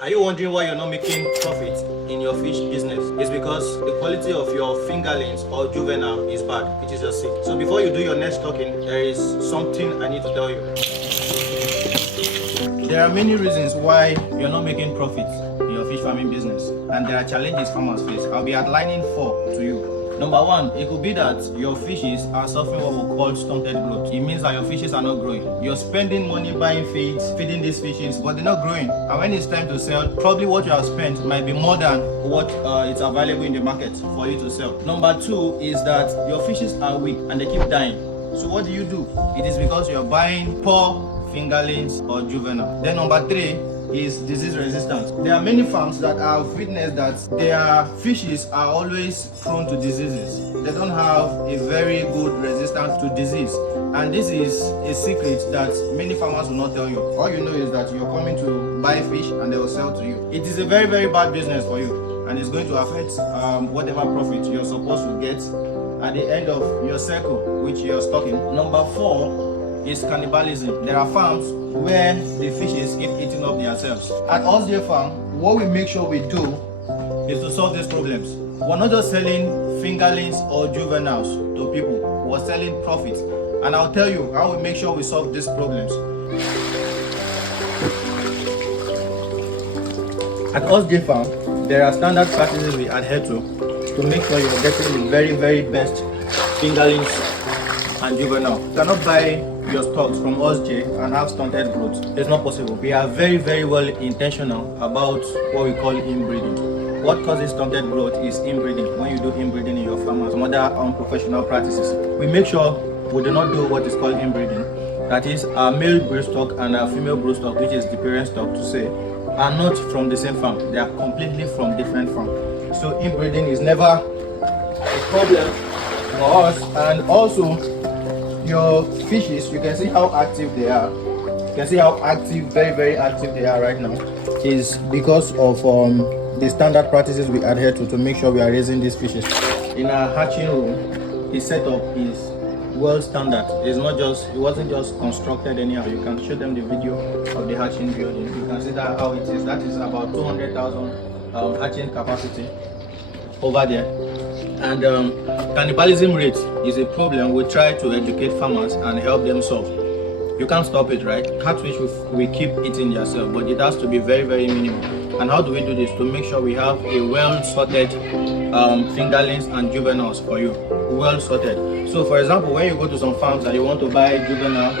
Are you wondering why you're not making profit in your fish business? It's because the quality of your fingerlings or juvenile is bad, which is your seed. So before you do your next stocking, there is something I need to tell you. There are many reasons why you're not making profit in your fish farming business, and there are challenges farmers face. I'll be outlining 4 to you. Number 1, it could be that your fishes are suffering what we call stunted growth. It means that your fishes are not growing. You're spending money buying feeds, feeding these fishes, but they're not growing. And when it's time to sell, probably what you have spent might be more than what is available in the market for you to sell. Number 2 is that your fishes are weak and they keep dying. So what do? It is because you're buying poor fingerlings or juvenile. Then number 3 is disease resistance. There are many farms that have witnessed that their fishes are always prone to diseases. They don't have a very good resistance to disease, and this is a secret that many farmers will not tell you. All you know is that you're coming to buy fish and they will sell to you. It is a very, very bad business for you, and it's going to affect whatever profit you're supposed to get at the end of your cycle, which you're stocking. Number 4 is cannibalism. There are farms where the fishes keep eating up themselves. At us farm, what we make sure we do is to solve these problems. We're not just selling fingerlings or juveniles to people, we're selling profits. And I'll tell you how we make sure we solve these problems. At us farm, there are standard practices we adhere to make sure you're getting the very, very best fingerlings and juvenile. You cannot buy your stocks from us and have stunted growth. It's not possible. We are very, very well intentional about what we call inbreeding. What causes stunted growth is inbreeding. When you do inbreeding in your farm and some other unprofessional practices, we make sure we do not do what is called inbreeding. That is, our male broodstock and our female broodstock, which is the parent stock to say, are not from the same farm. They are completely from different farms. So inbreeding is never a problem for us. And also, your fishes, you can see how active they are. You can see how active, very, very active they are right now. Is because of the standard practices we adhere to make sure we are raising these fishes. In our hatching room, the setup is well standard. It wasn't just constructed anyhow. You can show them the video of the hatching building. You can see that how it is. That is about 200,000 hatching capacity over there. And cannibalism rate is a problem we try to educate farmers and help them solve. You can't stop it, right? Catfish we keep eating themselves, but it has to be very, very minimal. And how do we do this? To make sure we have a well sorted fingerlings and juveniles for you. Well sorted. So for example, when you go to some farms and you want to buy juvenile,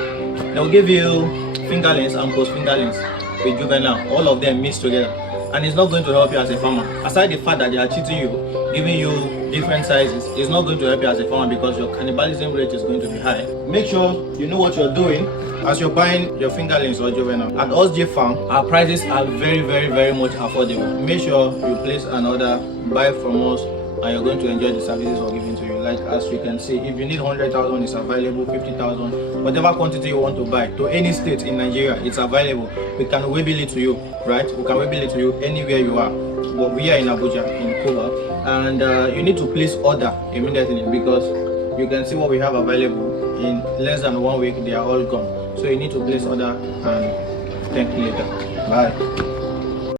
they'll give you fingerlings and post fingerlings with juvenile, all of them mixed together. And it's not going to help you as a farmer. Aside the fact that they are cheating you, giving you different sizes, it's not going to help you as a farmer because your cannibalism rate is going to be high. Make sure you know what you're doing as you're buying your fingerlings or juvenile. At us farm, our prices are very, very, very much affordable. Make sure you place an order, buy from us, and you're going to enjoy the services we're giving to you. Like as you can see, if you need 100,000, it's available, 50,000, whatever quantity you want to buy to any state in Nigeria, it's available. We can wheel it to you, right? We can wheel it to you anywhere you are. But we are in Abuja, in Kola, and you need to place order immediately because you can see what we have available. In less than 1 week, they are all gone. So you need to place order and thank you later. Bye.